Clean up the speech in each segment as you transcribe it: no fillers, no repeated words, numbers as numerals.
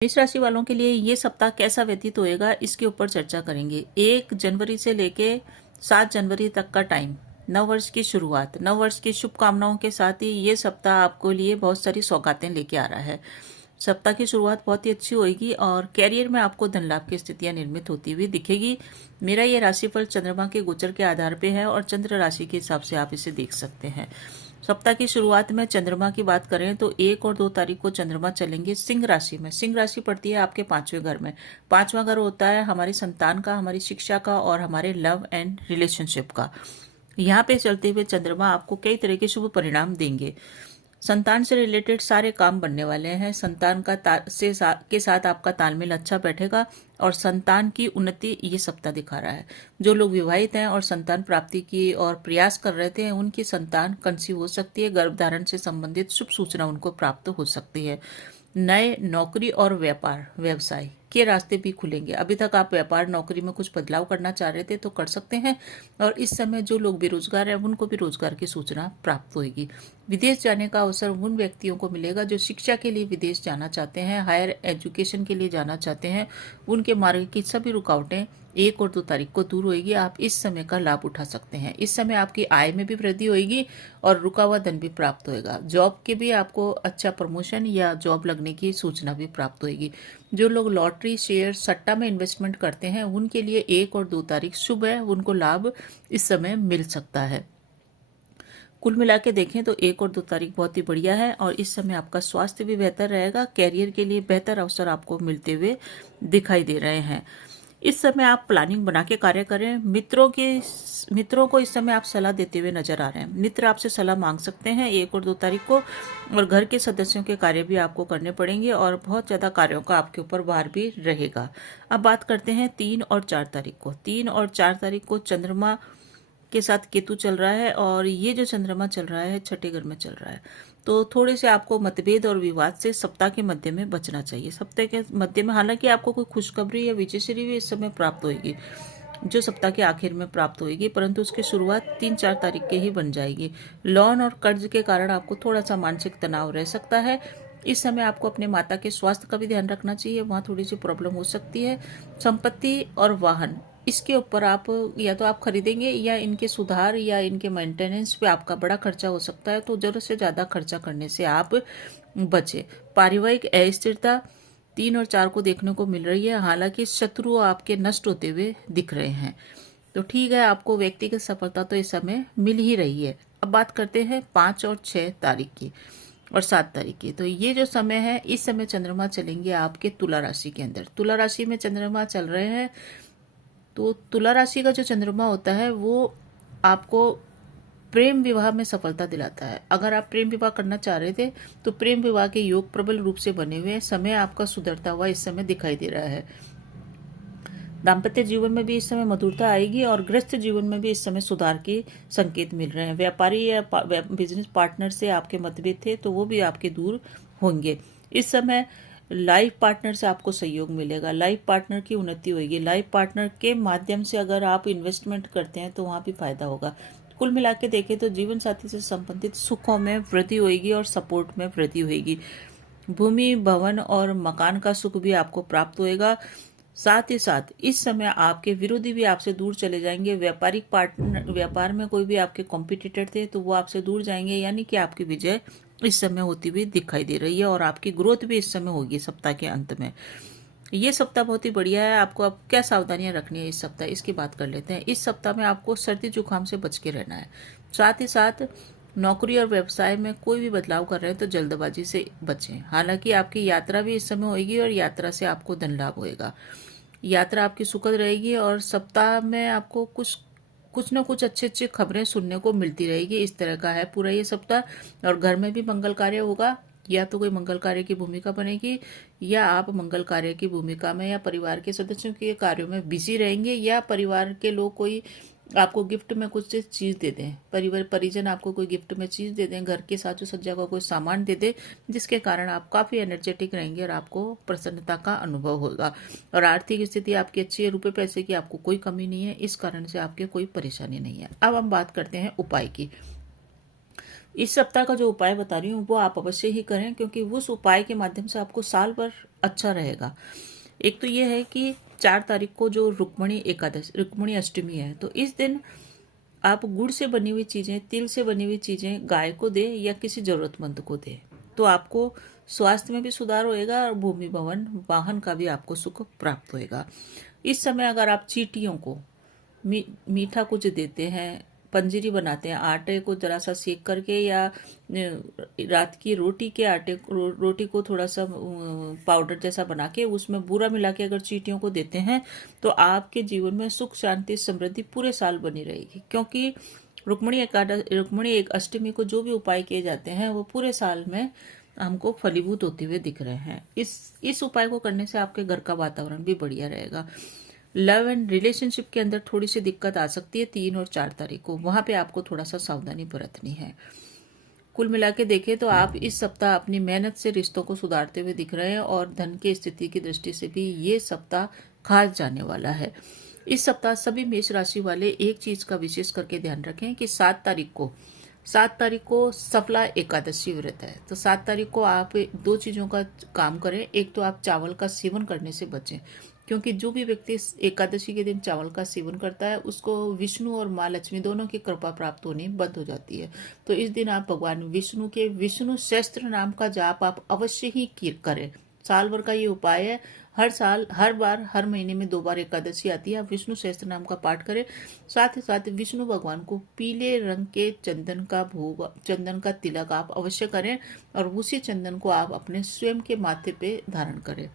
मेष राशि वालों के लिए ये सप्ताह कैसा व्यतीत होएगा, इसके ऊपर चर्चा करेंगे। 1 जनवरी से लेके 7 जनवरी तक का टाइम, नववर्ष की शुरुआत, नववर्ष की शुभकामनाओं के साथ ही ये सप्ताह आपको लिए बहुत सारी सौगातें लेके आ रहा है। सप्ताह की शुरुआत बहुत ही अच्छी होगी और कैरियर में आपको धन लाभ की स्थितियां निर्मित होती हुई दिखेगी। मेरा ये राशिफल चंद्रमा के गोचर के आधार पे है और चंद्र राशि के हिसाब से आप इसे देख सकते हैं। सप्ताह की शुरुआत में चंद्रमा की बात करें तो 1 और 2 तारीख को चंद्रमा चलेंगे सिंह राशि में। सिंह राशि पड़ती है आपके 5वें घर में। 5वां घर होता है हमारी संतान का, हमारी शिक्षा का और हमारे लव एंड रिलेशनशिप का। यहाँ पे चलते हुए चंद्रमा आपको कई तरह के शुभ परिणाम देंगे। संतान से रिलेटेड सारे काम बनने वाले हैं। संतान का के साथ आपका तालमेल अच्छा बैठेगा और संतान की उन्नति ये सप्ताह दिखा रहा है। जो लोग विवाहित हैं और संतान प्राप्ति की और प्रयास कर रहे थे, उनकी संतान कंसीव हो सकती है। गर्भधारण से संबंधित शुभ सूचना उनको प्राप्त हो सकती है। नए नौकरी और व्यापार व्यवसाय के रास्ते भी खुलेंगे। अभी तक आप व्यापार नौकरी में कुछ बदलाव करना चाह रहे थे तो कर सकते हैं। और इस समय जो लोग बेरोजगार हैं उनको भी रोजगार की सूचना प्राप्त होगी। विदेश जाने का अवसर उन व्यक्तियों को मिलेगा जो शिक्षा के लिए विदेश जाना चाहते हैं, हायर एजुकेशन के लिए जाना चाहते हैं। उनके मार्ग की सभी रुकावटें 1 और 2 तारीख को दूर होगी। आप इस समय का लाभ उठा सकते हैं। इस समय आपकी आय में भी वृद्धि होगी और रुका हुआ धन भी प्राप्त होगा। जॉब के भी आपको अच्छा प्रमोशन या जॉब लगने की सूचना भी प्राप्त होगी। जो लोग लॉटरी, शेयर, सट्टा में इन्वेस्टमेंट करते हैं उनके लिए 1 और 2 तारीख शुभ है, उनको लाभ इस समय मिल सकता है। कुल मिला के देखें तो 1 और 2 तारीख बहुत ही बढ़िया है और इस समय आपका स्वास्थ्य भी बेहतर रहेगा। कैरियर के लिए बेहतर अवसर आपको मिलते हुए दिखाई दे रहे हैं। इस समय आप प्लानिंग बना के कार्य करें। मित्रों को इस समय आप सलाह देते हुए नजर आ रहे हैं। मित्र आपसे सलाह मांग सकते हैं 1 और 2 तारीख को। और घर के सदस्यों के कार्य भी आपको करने पड़ेंगे और बहुत ज़्यादा कार्यों का आपके ऊपर भार भी रहेगा। अब बात करते हैं 3 और 4 तारीख को। 3 और 4 तारीख को चंद्रमा के साथ केतु चल रहा है और ये जो चंद्रमा चल रहा है 6ठे घर में चल रहा है। तो थोड़े से आपको मतभेद और विवाद से सप्ताह के मध्य में बचना चाहिए। सप्ताह के मध्य में हालांकि आपको कोई खुशखबरी या विजयश्री भी इस समय प्राप्त होगी, जो सप्ताह के आखिर में प्राप्त होगी, परंतु उसकी शुरुआत 3-4 तारीख के ही बन जाएगी। लोन और कर्ज के कारण आपको थोड़ा सा मानसिक तनाव रह सकता है। इस समय आपको अपने माता के स्वास्थ्य का भी ध्यान रखना चाहिए, वहाँ थोड़ी सी प्रॉब्लम हो सकती है। संपत्ति और वाहन, इसके ऊपर आप या तो आप खरीदेंगे या इनके सुधार या इनके मेंटेनेंस पे आपका बड़ा खर्चा हो सकता है, तो जरूरत से ज़्यादा खर्चा करने से आप बचें। पारिवारिक अस्थिरता 3 और 4 को देखने को मिल रही है, हालांकि शत्रु आपके नष्ट होते हुए दिख रहे हैं। तो ठीक है, आपको व्यक्तिगत सफलता तो इस समय मिल ही रही है। अब बात करते हैं 5 और 6 तारीख की और 7 तारीख की। तो ये जो समय है, इस समय चंद्रमा चलेंगे आपके तुला राशि के अंदर। तुला राशि में चंद्रमा चल रहे हैं तो तुला राशि का जो चंद्रमा होता है वो आपको प्रेम विवाह में सफलता दिलाता है। अगर आप प्रेम विवाह करना चाह रहे थे तो प्रेम विवाह के योग प्रबल रूप से बने हुए हैं। समय आपका सुधरता हुआ इस समय दिखाई दे रहा है। दाम्पत्य जीवन में भी इस समय मधुरता आएगी और गृहस्थ जीवन में भी इस समय सुधार के संकेत मिल रहे हैं। व्यापारी या बिजनेस पार्टनर से आपके मतभेद थे तो वो भी आपके दूर होंगे। इस समय लाइफ पार्टनर से आपको सहयोग मिलेगा, लाइफ पार्टनर की उन्नति होगी। लाइफ पार्टनर के माध्यम से अगर आप इन्वेस्टमेंट करते हैं तो वहाँ भी फायदा होगा। कुल मिला के देखें तो जीवन साथी से संबंधित सुखों में वृद्धि होगी और सपोर्ट में वृद्धि होगी। भूमि, भवन और मकान का सुख भी आपको प्राप्त होएगा। साथ ही साथ इस समय आपके विरोधी भी आपसे दूर चले जाएंगे। व्यापारिक पार्टनर, व्यापार में कोई भी आपके कॉम्पिटिटर थे तो वो आपसे दूर जाएंगे, यानी कि आपकी विजय इस समय होती हुई दिखाई दे रही है और आपकी ग्रोथ भी इस समय होगी सप्ताह के अंत में। ये सप्ताह बहुत ही बढ़िया है। आपको अब क्या सावधानियां रखनी है इस सप्ताह, इसकी बात कर लेते हैं। इस सप्ताह में आपको सर्दी जुकाम से बच के रहना है। साथ ही साथ नौकरी और व्यवसाय में कोई भी बदलाव कर रहे हैं तो जल्दबाजी से बचें। हालांकि आपकी यात्रा भी इस समय होगी और यात्रा से आपको धन लाभ होएगा। यात्रा आपकी सुखद रहेगी और सप्ताह में आपको कुछ न कुछ अच्छी अच्छी खबरें सुनने को मिलती रहेगी। इस तरह का है पूरा ये सप्ताह। और घर में भी मंगल कार्य होगा, या तो कोई मंगल कार्य की भूमिका बनेगी या आप मंगल कार्य की भूमिका में या परिवार के सदस्यों के कार्यों में बिजी रहेंगे, या परिवार के लोग कोई आपको गिफ्ट में कुछ चीज दे दें, परिजन आपको कोई गिफ्ट में चीज दे दें, घर के साथ सज्जा का कोई सामान दे दे, जिसके कारण आप काफी एनर्जेटिक रहेंगे और आपको प्रसन्नता का अनुभव होगा। और आर्थिक स्थिति आपकी अच्छी है, रुपए पैसे की आपको कोई कमी नहीं है, इस कारण से आपके कोई परेशानी नहीं है। अब हम बात करते हैं उपाय की। इस सप्ताह का जो उपाय बता रही हूँ वो आप अवश्य ही करें, क्योंकि उस उपाय के माध्यम से आपको साल भर अच्छा रहेगा। एक तो ये है कि 4 तारीख को जो रुक्मिणी अष्टमी है, तो इस दिन आप गुड़ से बनी हुई चीजें, तिल से बनी हुई चीजें गाय को दे या किसी जरूरतमंद को दे, तो आपको स्वास्थ्य में भी सुधार होएगा और भूमि भवन वाहन का भी आपको सुख प्राप्त होएगा। इस समय अगर आप चींटियों को मीठा कुछ देते हैं, पंजीरी बनाते हैं, आटे को जरा सा सेक करके या रात की रोटी के रोटी को थोड़ा सा पाउडर जैसा बना के उसमें बूरा मिला के अगर चींटियों को देते हैं, तो आपके जीवन में सुख शांति समृद्धि पूरे साल बनी रहेगी। क्योंकि रुक्मिणी एक अष्टमी को जो भी उपाय किए जाते हैं वो पूरे साल में हमको फलीभूत होते हुए दिख रहे हैं। इस उपाय को करने से आपके घर का वातावरण भी बढ़िया रहेगा। लव एंड रिलेशनशिप के अंदर थोड़ी सी दिक्कत आ सकती है 3 और 4 तारीख को, वहां पे आपको थोड़ा सा सावधानी बरतनी है। कुल मिला के देखें तो आप इस सप्ताह अपनी मेहनत से रिश्तों को सुधारते हुए दिख रहे हैं और धन की स्थिति की दृष्टि से भी ये सप्ताह खास जाने वाला है। इस सप्ताह सभी मेष राशि वाले एक चीज का विशेष करके ध्यान रखें कि 7 तारीख को सफला एकादशी व्रत है। तो 7 तारीख को आप 2 चीजों का काम करें। एक तो आप चावल का सेवन करने से बचें, क्योंकि जो भी व्यक्ति एकादशी के दिन चावल का सेवन करता है उसको विष्णु और माँ लक्ष्मी दोनों की कृपा प्राप्त होनी बंद हो जाती है। तो इस दिन आप भगवान विष्णु के विष्णु सहस्त्र नाम का जाप आप अवश्य ही करें। साल भर का ये उपाय है। हर महीने में 2 बार एकादशी आती है, आप विष्णु सहस्त्र नाम का पाठ करें। साथ ही साथ विष्णु भगवान को पीले रंग के चंदन का तिलक आप अवश्य करें और उसी चंदन को आप अपने स्वयं के माथे पे धारण करें।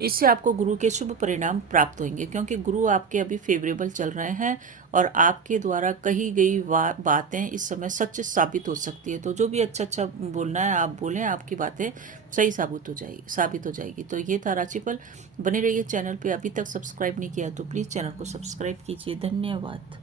इससे आपको गुरु के शुभ परिणाम प्राप्त होंगे, क्योंकि गुरु आपके अभी फेवरेबल चल रहे हैं और आपके द्वारा कही गई बातें इस समय सच साबित हो सकती है। तो जो भी अच्छा बोलना है आप बोलें, आपकी बातें सही साबित हो जाएगी। तो ये था राशिफल। बने रहिए चैनल पे। अभी तक सब्सक्राइब नहीं किया तो प्लीज चैनल को सब्सक्राइब कीजिए। धन्यवाद।